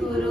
ಗುರು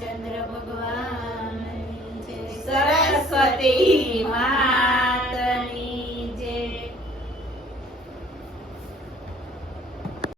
ચંદ્ર ભગવાન. સરસ્વતી મા.